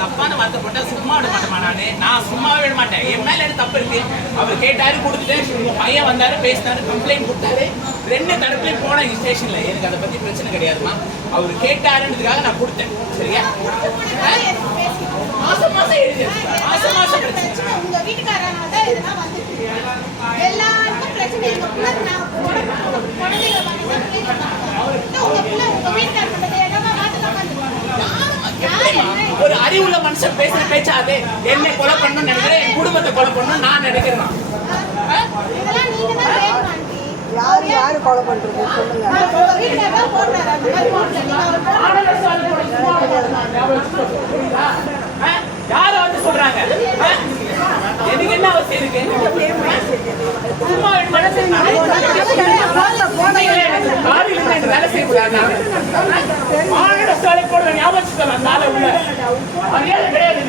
தப்பான வார்த்தை போட்டா சும்மா விட மாட்டேமா நான் சும்மாவே விட மாட்டேன். என் மேல என்ன தப்பு இருக்கு? அவர் கேட்டாரு, கொடுத்துட்டேன். உங்க பையன் வந்தாரு, பேசினாரு, கம்ப்ளைண்ட் கொடுத்தாரு. 2 தடவையும் போனேன் ஸ்டேஷன்ல. எனக்கு அதை பத்தி பிரச்சனை கிடையாதுமா. அவர் கேட்டாருன்றதுக்காக நான் கொடுத்தேன். சரியா? மாசம் மாசம் எழுதி மாசம் மாசம் பிரச்சனை. உங்க வீட்டுக்காரனால தான் இதெல்லாம் வந்துட்டு எல்லாருக்கும் பிரச்சனை. எங்க பிள்ளை நான் குழந்தைங்க ஒரு அறிவுள்ள மனுஷன் பேசுற பேச்சாது என்னை கொலை பண்ணணும்னு நினைக்கிறேன், என் குடும்பத்தை கொலை பண்ணணும் நான் நினைக்கிறேன். யாரு கொலை பண்றது சொல்லுங்க. யார வந்து சொல்றாங்க? எனக்கு என்ன அவசியம் இருக்கு? சும்மா வேலை செய்யக்கூடாது. போடுற ஞாபகம் அந்த உள்ள மரியாதை கிடையாது.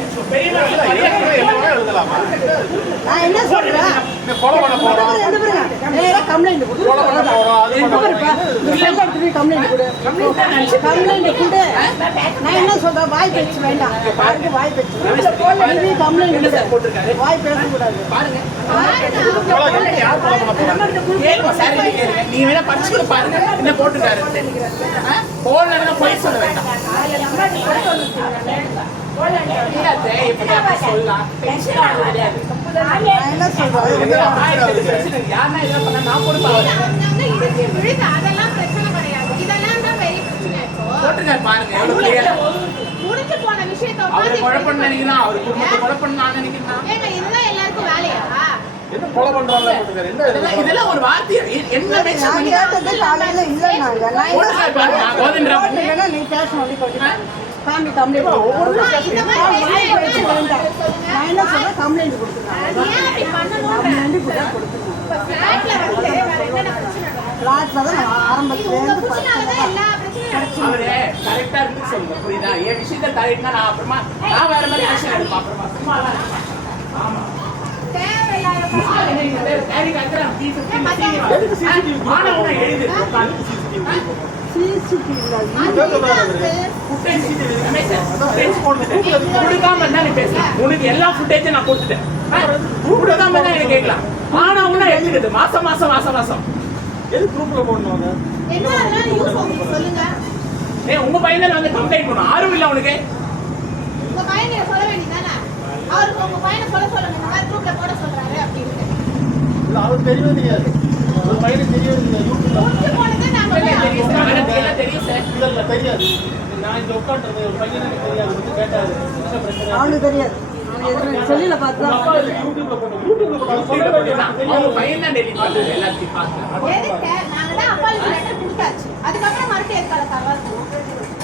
நான் என்ன சொல்றேன், கம்ப்ளைண்ட் கொடு. நான் என்ன சொல்றேன், வாய் பேச்சு வேண்டாம். வாய் பேச்சு கம்ப்ளைண்ட் வாய் பேசக்கூடாது. நீங்க வேணா படிச்சு பாருங்க என்ன போட்டுட்டாரு. போன போய் சொல்ல வேண்டாம். சொல்லலாம் என்ன சொல்றேன், யாருன்னா இதெல்லாம் பண்ணா நான் கொடுப்பேன். அதெல்லாம் பிரச்சனை கிடையாது. இதெல்லாம் தான் பெரிய பிரச்சனை. போட்டுருக்காரு பாருங்க எவ்வளவு கிளியரா. முடிஞ்சு போன விஷயத்தை அவரை கொலை பண்ண நினைக்கிறான், அவர் குடும்பத்தை கொலை பண்ண நான் நினைக்கிறேன். ஏங்க இதெல்லாம் எல்லாருக்கும் வேலையா? என்ன கொலை பண்றாங்க போட்டுருக்காரு. என்ன இதெல்லாம் ஒரு வார்த்தை என்ன மென்ஷன் பண்ணி காலையில இல்ல நீ பேச சொல்லி ஃபேமிலி கம்ப்ளைண்ட் நான் என்ன சொல்றேன், கம்ப்ளைண்ட் கொடுத்துருக்காங்க. அவரு கரெக்டா இருக்கு சொல்லுங்க, புரியுதா? என் விஷயத்த கரெக்ட்னா நான் அப்புறமா நான் வேற மாதிரி ஆக்ஷன் எடுப்பேன். அப்புறமா சும்மா ஆமா உனக்கு எல்லா ஃபுட்டேஜும் நான் கொடுத்துட்டேன். கூப்பிடாம தான் எனக்கு கேட்கலாம். ஆனா உன்ன எடுத்துக்கிட்டு மாசம் மாசம் மாசம் மாசம் எது குரூப்ல போடணும்? உங்க பையன் வந்து கம்ப்ளைண்ட் பண்ணும். ஆரும் இல்ல உனக்கு. உங்க பையனை சொல்ல வேண்டியதானே? அவருக்கு உங்க பையனை சொல்ல சொல்லுங்க. இந்த மாதிரி குரூப்ல போட சொல்றாரு அப்படின்னு. இல்ல அவருக்கு தெரியவே தெரியாது. ஒரு பையனுக்கு தெரியவே தெரியாது. முடிஞ்சு போனதே நாங்க தெரியும் சார். இல்ல தெரியாது. நான் இங்க உட்கார்றது ஒரு பையனுக்கு தெரியாது. வந்து கேட்டாரு என்ன பிரச்சனை அவனுக்கு தெரியாது. செல்லில பார்த்தா யூடியூப்ல போட்டு சொல்ல வேண்டியது. அவங்க பையன் தான் டெலிட் பண்றது எல்லாத்தையும் பார்த்து. எதுக்கு நாங்க தான் அப்பாலஜி லெட்டர் கொடுத்தாச்சு. அதுக்கப்புறம் மறுபடியும் எதுக்கால தரவாது?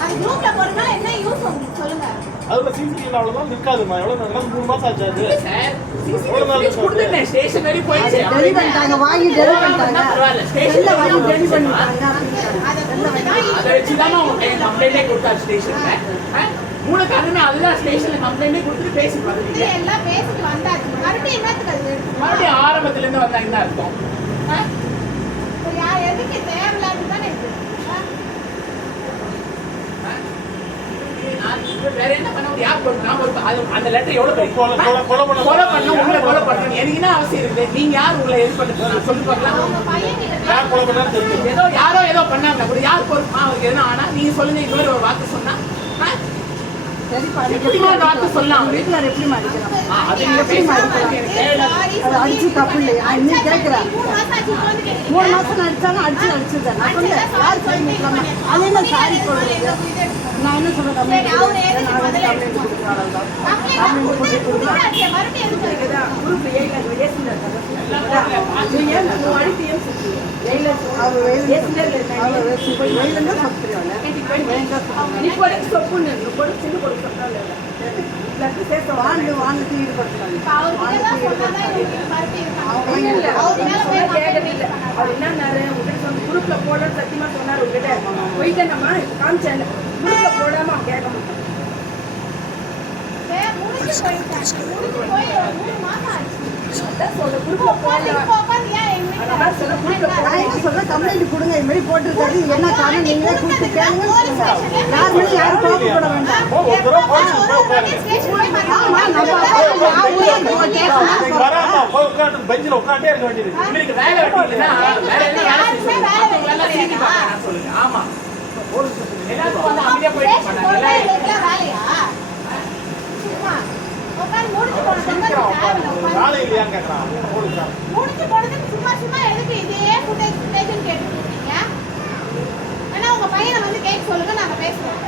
அது குரூப்ல போறதுனால என்ன யூஸ் உங்களுக்கு சொல்லுங்க. அதுல சிசிடிவி அவ்வளவுதான் நிக்காதுமா. எவ்வளவு நாள் 3 மாசம் ஆச்சு அது. சார் சிசிடிவி கொடுத்துட்டேன். ஸ்டேஷன் வரை போயிடுச்சு. டெலிவரி பண்ணிட்டாங்க, வாங்கி டெலிவரி பண்ணிட்டாங்க. பரவாயில்ல. ஸ்டேஷன்ல வாங்கி டெலிவரி பண்ணிட்டாங்க. அதை வச்சு தான் அவங்க கம்ப்ளைண்டே கொடுத்தாரு ஸ்டேஷன்ல. மூணு காரணமே அதுதான் ஸ்டேஷன்ல கம்ப்ளைண்டே கொடுத்துட்டு பேசி பார்த்துட்டீங்க. எல்லாம் பேசிட்டு வந்தாச்சு. மறுபடியும் என்னத்துக்கு அது? மறுபடியும் ஆரம்பத்துல இருந்து வந்தா என்ன அர்த்தம்? யார் எதுக்கு தேவையில்லாது தானே இது? வேற என்ன பண்ண முடியும்? யார் போட்டு அந்த லெட்டர் எவ்வளவு கொலை பண்ண உங்களை கொலை பண்ணணும் எனக்கு என்ன அவசியம் இருக்குது? நீங்க யார் உங்களை எது பண்ணுறது சொல்லி பார்க்கலாம். யார் கொலை பண்ணான்னு தெரியும். ஏதோ யாரோ ஏதோ பண்ணாங்க கூட யார் பொறுப்பா அவருக்கு எதுனா ஆனா நீங்க சொல்லுங்க. இந்த மாதிரி ஒரு வார்த்தை சொன்னா எப்படி ஒரு வார்த்தை சொல்லலாம்? வீட்டுல எப்படி மாறிக்கலாம்? அது நீங்க பேசுறது அடிச்சு தப்பு இல்லையா? நீ கேட்கிற 3 மாசம் அடிச்சாலும் அடிச்சுதான் நான் சொன்னேன். யார் சொல்லி அது என்ன சாரி சொல்றது? நான் என்ன சொல்றேன், வாங்கிட்டு ஈடுபடுத்துறாங்க. குரூப்ல போட சத்தியமா சொன்னாரு உங்ககிட்ட போயிட்டு நம்ம காமிச்சேன். குரூப்ல போடாம கேட்க மாட்டோம். கம்ப்ளைண்ட் கொடுங்க. இது மாதிரி போட்டுருக்காரு, என்ன காரணம் நீங்களே கூப்பிட்டு கேளுங்க. யாருமே யாரும் கோபப்பட வேண்டாம். பண்ணி ஸ்டேஷன் போய் ஆமா, நம்ம வராம உட்காந்து பெஞ்சில் உட்காண்டே இருக்க வேண்டியது. இவருக்கு வேலை வெட்டி இல்லைன்னா வேற என்ன வேலை செய்யணும்? மத்தவங்களெல்லாம் சீண்டி பார்க்கறான்னு சொல்லுங்க. ஆமா. எல்லாத்துக்கும் வந்து அமைதியா போயிட்டு ஸ்டேஷன் இருப்பாங்க. போறதா இல்ல வேலையா சும்மா உட்கார்ந்து முடிச்சு போனதுக்கு தேவையில்ல உட்கார்ந்து வேலை இல்லையான்னு கேட்கறான் போலீஸ்காரன். முடிச்சு போனதுக்கு சும்மா சும்மா எதுக்கு இதே ஃபுட்டேஜ்னு கேட்டுட்டு இருக்கீங்க? ஏன்னா உங்க பையனை வந்து கேட்க சொல்லுங்க, நாங்க பேசுறோம்.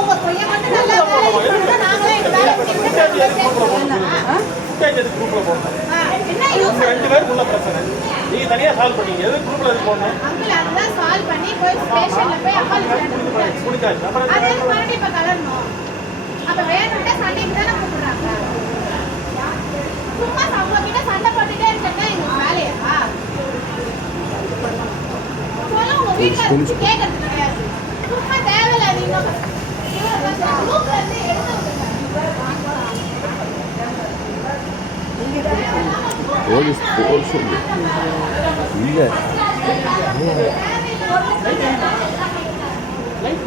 உங்க பையன் மட்டும் நல்லா வேலை செய்யணும்னா நாங்களே எங்க வேலை ஃபுட்டேஜ் எதுக்கு குரூப்ல போடணும்? என்ன யூஸ் உங்க 2 பேருக்குள்ள பிரச்சனை. நீங்க தனியா சால்வ் பண்ணீங்க. எதுக்கு குரூப்ல எதுக்கு போடணும்? அங்கிள் அதுதான் சால்வ் பண்ணி போய் ஸ்டேஷன்ல போய் அப்பாலிஜி முடிஞ்சாச்சு. அப்புறம் அது எதுக்கு மறுபடியும் இப்ப கலரணும்? அப்ப வேணும்ட்டா சண்டைக்கு தானே கூப்பிடுறாங்க. சும்மா அவங்க கிட்ட சண்டை போட்டுட்டே இருக்கா எங்க வேலையா? சொல்ல உங்க வீட்டுல வச்சு கேட்கறது கிடையாது. சும்மா தேவையில்ல நீங்க குரூப்ல இருந்து எடுத்து விடுங்க. போலீஸ் போலீஸ் இல்லை லைட்